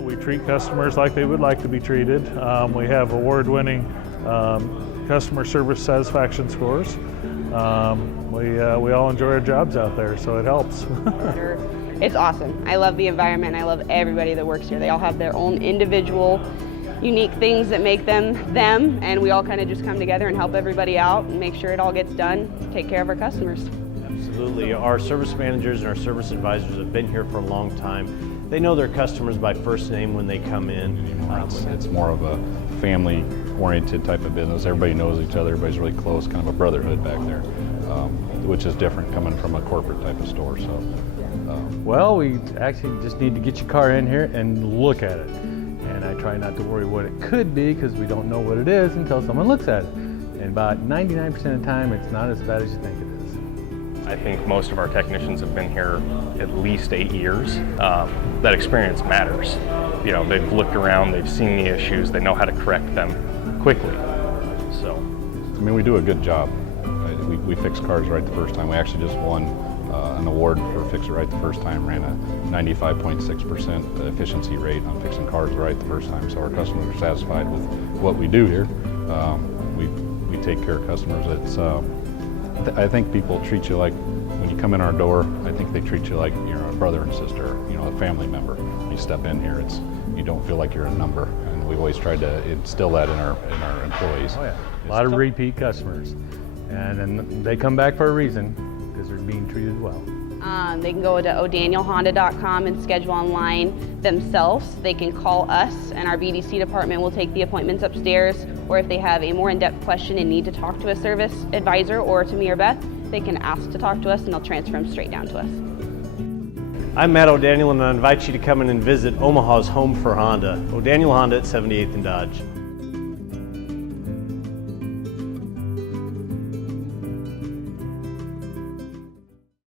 We treat customers like they would like to be treated. We have award-winning customer service satisfaction scores. We all enjoy our jobs out there, so it helps. It's awesome. I love the environment, and I love everybody that works here. They all have their own individual, unique things that make them them, and we all kind of just come together and help everybody out and make sure it all gets done, take care of our customers. Absolutely. Our service managers and our service advisors have been here for a long time. They know their customers by first name when they come in. It's more of a family-oriented type of business. Everybody knows each other. Everybody's really close, kind of a brotherhood back there, which is different coming from a corporate type of store. So, well, we actually just need to get your car in here and look at it. And I try not to worry what it could be because we don't know what it is until someone looks at it. And about 99% of the time, it's not as bad as you think it is. I think most of our technicians have been here at least 8 years. That experience matters. You know, they've looked around, they've seen the issues, they know how to correct them quickly. So, I mean, we do a good job. We fix cars right the first time. We actually just won an award for Fix It Right the first time, ran a 95.6% efficiency rate on fixing cars right the first time. So our customers are satisfied with what we do here. We take care of customers. I think people treat you like, when you come in our door, I think they treat you like you're a brother and sister, you know, a family member. When you step in here, you don't feel like you're a number, and we've always tried to instill that in our employees. Oh yeah, a lot of repeat customers, and then they come back for a reason because they're being treated well. They can go to odanielhonda.com and schedule online themselves. They can call us, and our BDC department will take the appointments upstairs, or if they have a more in-depth question and need to talk to a service advisor or to me or Beth, they can ask to talk to us and they'll transfer them straight down to us. I'm Matt O'Daniel, and I invite you to come in and visit Omaha's home for Honda. O'Daniel Honda at 78th and Dodge.